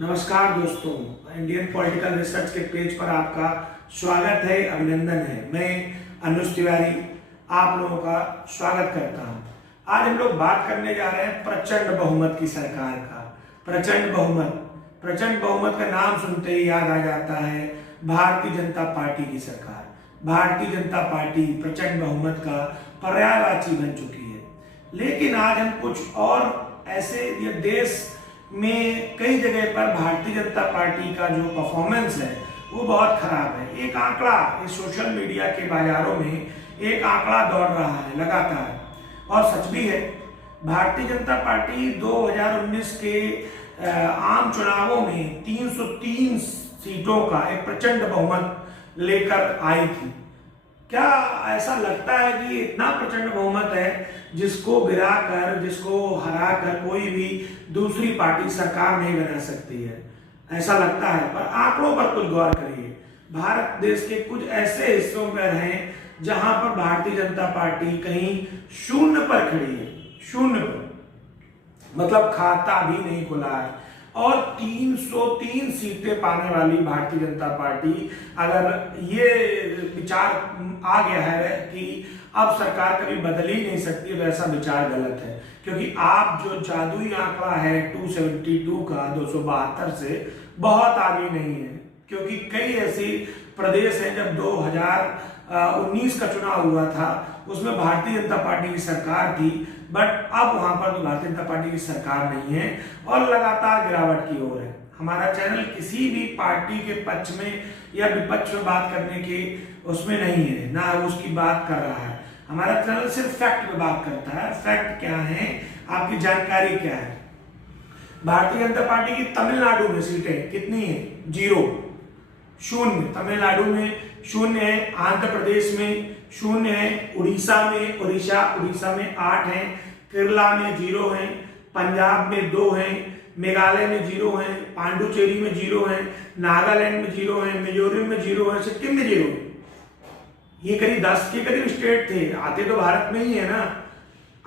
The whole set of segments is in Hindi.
नमस्कार दोस्तों, इंडियन पॉलिटिकल रिसर्च के पेज पर आपका स्वागत है, अभिनंदन है। मैं अनुज तिवारी आप लोगों का स्वागत करता हूं। आज हम लोग बात करने जा रहे हैं प्रचंड बहुमत की सरकार का। प्रचंड बहुमत का नाम सुनते ही याद आ जाता है भारतीय जनता पार्टी की सरकार। भारतीय जनता पार्टी प्रचंड बहुमत का पर्यायवाची बन चुकी है। लेकिन आज हम कुछ और ऐसे ये देश में कई जगह पर भारतीय जनता पार्टी का जो परफॉर्मेंस है वो बहुत खराब है। एक आंकड़ा इस सोशल मीडिया के बाजारों में एक आंकड़ा दौड़ रहा है लगातार, और सच भी है। भारतीय जनता पार्टी 2019 के आम चुनावों में 303 सीटों का एक प्रचंड बहुमत लेकर आई थी। क्या ऐसा लगता है कि इतना प्रचंड बहुमत है जिसको गिराकर, जिसको हराकर कोई भी दूसरी पार्टी सरकार नहीं बना सकती है? ऐसा लगता है, पर आंकड़ों पर कुछ गौर करिए। भारत देश के कुछ ऐसे हिस्सों पर हैं जहां पर भारतीय जनता पार्टी कहीं शून्य पर खड़ी है, शून्य पर, मतलब खाता भी नहीं खुला है। और 303 सीटें पाने वाली भारतीय जनता पार्टी, अगर ये विचार आ गया है कि अब सरकार कभी बदल ही नहीं सकती, तो ऐसा विचार गलत है। क्योंककि आप जो जादुई आंकड़ा है 272 का, 272 से बहुत आगे नहीं है। क्योंकि कई ऐसे प्रदेश हैं, जब 2019 का चुनाव हुआ था उसमें भारतीय जनता पार्टी की सरकार थी, बट अब वहां पर तो भारतीय जनता पार्टी की सरकार नहीं है और लगातार गिरावट की ओर है। हमारा चैनल किसी भी पार्टी के पक्ष में या विपक्ष में बात करने के उसमें नहीं है, ना उसकी बात कर रहा है। हमारा चैनल सिर्फ फैक्ट पे बात करता है। फैक्ट क्या है, आपकी जानकारी क्या है? भारतीय जनता पार्टी की तमिलनाडु में सीटें कितनी है? 0, शून्य। तमिलनाडु में शून्य है, आंध्र प्रदेश में शून्य है, उड़ीसा में 8 है, केरला में 0 है, पंजाब में 2 है, मेघालय में 0 है, पांडुचेरी में 0 है, नागालैंड में 0 है, मिजोरम में 0 है, सिक्किम में 0 है। ये करीब 10 के करीब स्टेट थे, आते तो भारत में ही है ना।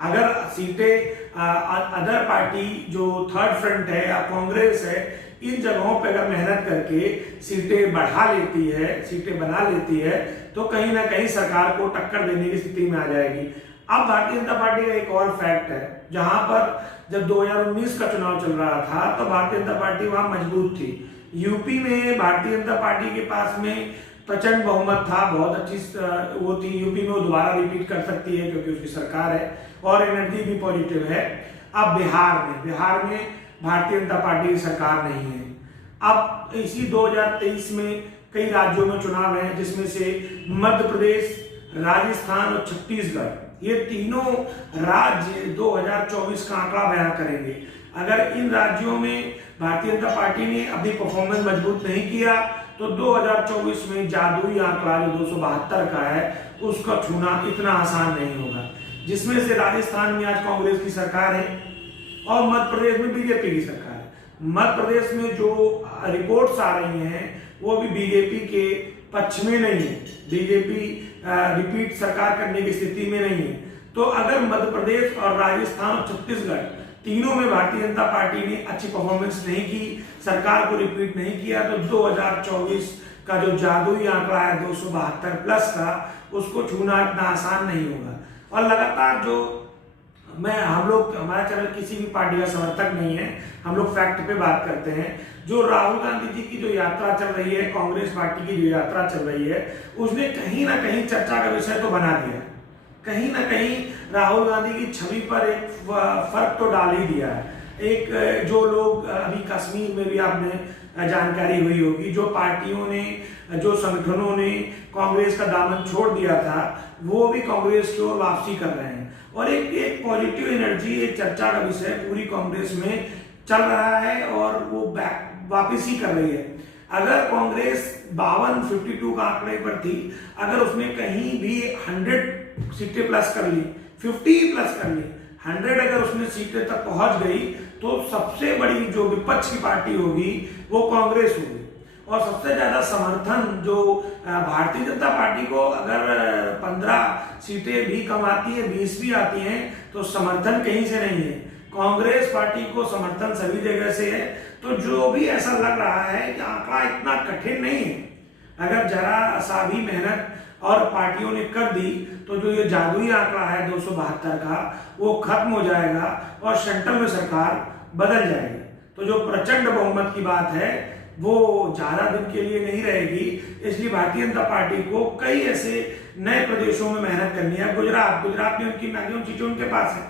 अगर सीटें अदर पार्टी जो थर्ड फ्रंट है या कांग्रेस है, इन जगहों पर अगर मेहनत करके सीटें बढ़ा लेती है, सीटें बना लेती है, तो कहीं ना कहीं सरकार को टक्कर देने की स्थिति में आ जाएगी। अब भारतीय जनता पार्टी का एक और फैक्ट है, जहां पर जब 2019 का चुनाव चल रहा था तो भारतीय जनता पार्टी वहां मजबूत थी। यूपी में भारतीय जनता पार्टी के पास में प्रचंड बहुमत था, बहुत अच्छी वो थी। यूपी में वो दोबारा रिपीट कर सकती है क्योंकि उसकी सरकार है और एनर्जी भी पॉजिटिव है। अब बिहार में भारतीय जनता पार्टी की सरकार नहीं है। अब इसी 2023 में कई राज्यों में चुनाव है, जिसमें से मध्य प्रदेश, राजस्थान और छत्तीसगढ़, ये तीनों राज्य 2024 का आंकड़ा बयां करेंगे। अगर इन राज्यों में भारतीय जनता पार्टी ने अपनी परफॉर्मेंस मजबूत नहीं किया तो 2024 में जादुई आंकड़ा जो 272 का है उसका छूना इतना आसान नहीं होगा। जिसमें से राजस्थान में आज कांग्रेस की सरकार है और मध्य प्रदेश में बीजेपी की सरकार है। मध्य प्रदेश में जो रिपोर्ट्स आ रही हैं वो भी बीजेपी के पक्ष में नहीं है, बीजेपी रिपीट सरकार करने की स्थिति में नहीं है। तो अगर मध्य प्रदेश और राजस्थान और छत्तीसगढ़ तीनों में भारतीय जनता पार्टी ने अच्छी परफॉर्मेंस नहीं की, सरकार को रिपीट नहीं किया, तो 2024 का जो जादुई आंकड़ा है 272 प्लस का, उसको छूना इतना आसान नहीं होगा। और लगातार जो हमारा चैनल किसी भी पार्टी का समर्थक नहीं है, हम लोग फैक्ट पे बात करते हैं। जो राहुल गांधी जी की जो यात्रा चल रही है, कांग्रेस पार्टी की जो यात्रा चल रही है, उसने कहीं ना कहीं चर्चा का विषय तो बना दिया। कहीं ना कहीं राहुल गांधी की छवि पर एक फर्क तो डाल ही दिया है। एक जो लोग अभी कश्मीर में भी आपने जानकारी हुई होगी, जो पार्टियों ने, जो संगठनों ने कांग्रेस का दामन छोड़ दिया था, वो भी कांग्रेस की ओर वापसी कर रहे हैं। और एक पॉजिटिव एनर्जी, एक चर्चा का विषय पूरी कांग्रेस में चल रहा है और वो वापसी कर रही है। अगर कांग्रेस 52 का आंकड़े पर थी, अगर उसने कहीं भी 100 सीटें प्लस कर ली, 50 प्लस कर ली, 100 अगर उसने सीटें तक पहुंच गई, तो सबसे बड़ी जो विपक्ष की पार्टी होगी वो कांग्रेस होगी। और सबसे ज्यादा समर्थन जो भारतीय जनता पार्टी को, अगर 15 सीटें भी कम आती है, 20 भी आती हैं, तो समर्थन कहीं से नहीं है। कांग्रेस पार्टी को समर्थन सभी जगह से है। तो जो भी ऐसा लग रहा है कि आंकड़ा इतना कठिन नहीं है, अगर जरा सा भी मेहनत और पार्टियों ने कर दी तो जो ये जादुई आंकड़ा है 272 का वो खत्म हो जाएगा और सेंट्रल में सरकार बदल जाएगी। तो जो प्रचंड बहुमत की बात है वो ज्यादा दिन के लिए नहीं रहेगी, इसलिए भारतीय जनता पार्टी को कई ऐसे नए प्रदेशों में मेहनत करनी है। गुजरात में उनकी मैक्सिमम सीटें उनके पास है,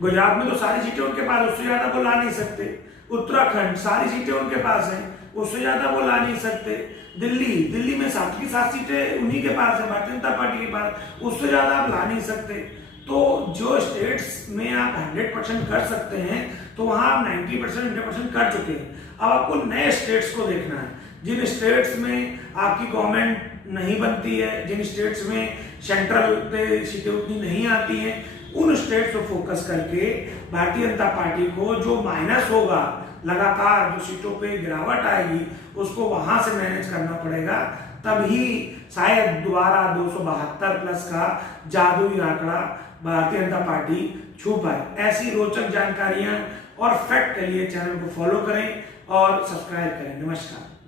गुजरात में तो सारी सीटें उनके पास, उससे ज्यादा वो ला नहीं सकते। उत्तराखंड सारी सीटें उनके पास हैं, उससे ज्यादा वो ला नहीं सकते। दिल्ली में 7 की 7 सीटें उन्हीं के पास है, भारतीय जनता पार्टी के पास, उससे ज्यादा आप ला नहीं सकते। तो जो स्टेट्स में आप 100% कर सकते हैं तो वहां आप 90% 100% कर चुके हैं। अब आपको नए स्टेट्स को देखना है, जिन स्टेट्स में आपकी गवर्नमेंट नहीं बनती है, जिन स्टेट्स में सेंट्रल पे सीटें उतनी नहीं आती हैं, उन स्टेट्स पर फोकस करके भारतीय जनता पार्टी को जो माइनस होगा, लगातार जो सीटों पे गिरावट आएगी, उसको वहां से मैनेज करना पड़ेगा। तभी शायद दोबारा 272 प्लस का जादुई आंकड़ा भारतीय जनता पार्टी छू पाए। ऐसी रोचक जानकारियां और फैक्ट के लिए चैनल को फॉलो करें और सब्सक्राइब करें। नमस्कार।